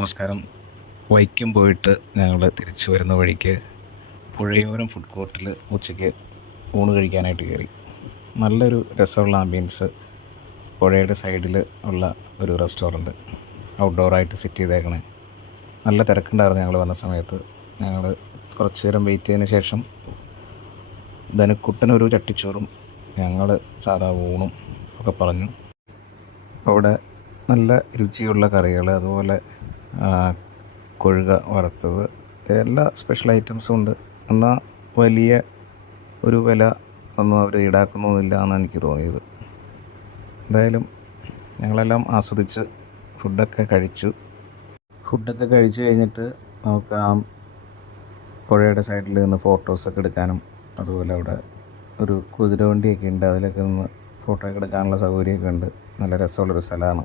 നമസ്കാരം. വൈക്കം പോയിട്ട് ഞങ്ങൾ തിരിച്ചു വരുന്ന വഴിക്ക് പുഴയോരം ഫുഡ് കോർട്ടിൽ ഉച്ചയ്ക്ക് ഊണ് കഴിക്കാനായിട്ട് കയറി. നല്ലൊരു രസമുള്ള ആംബിയൻസ്, പുഴയുടെ സൈഡിൽ ഉള്ള ഒരു റെസ്റ്റോറൻറ്റ്, ഔട്ട്ഡോറായിട്ട് സെറ്റ് ചെയ്തേക്കണേ. നല്ല തിരക്കുണ്ടായിരുന്നു ഞങ്ങൾ വന്ന സമയത്ത്. ഞങ്ങൾ കുറച്ച് നേരം വെയിറ്റ് ചെയ്തതിന് ശേഷം ധനുക്കുട്ടനൊരു ചട്ടിച്ചോറും ഞങ്ങൾ സാധാ ഊണും ഒക്കെ പറഞ്ഞു. അവിടെ നല്ല രുചിയുള്ള കറികൾ, അതുപോലെ കൊഴുക വറുത്തത്, എല്ലാ സ്പെഷ്യൽ ഐറ്റംസും ഉണ്ട്. എന്നാൽ വലിയ ഒരു വില ഒന്നും അവർ ഈടാക്കുന്നൊന്നുമില്ല എന്നാണ് എനിക്ക് തോന്നിയത്. എന്തായാലും ഞങ്ങളെല്ലാം ആസ്വദിച്ച് ഫുഡൊക്കെ കഴിച്ചു കഴിഞ്ഞിട്ട് നമുക്ക് ആ പുഴയുടെ സൈഡിൽ നിന്ന് ഫോട്ടോസൊക്കെ എടുക്കാനും, അതുപോലെ അവിടെ ഒരു കുതിരവണ്ടിയൊക്കെ ഉണ്ട്, അതിലൊക്കെ നിന്ന് ഫോട്ടോ ഒക്കെ എടുക്കാനുള്ള സൗകര്യമൊക്കെ ഉണ്ട്. നല്ല രസമുള്ളൊരു സ്ഥലമാണ്.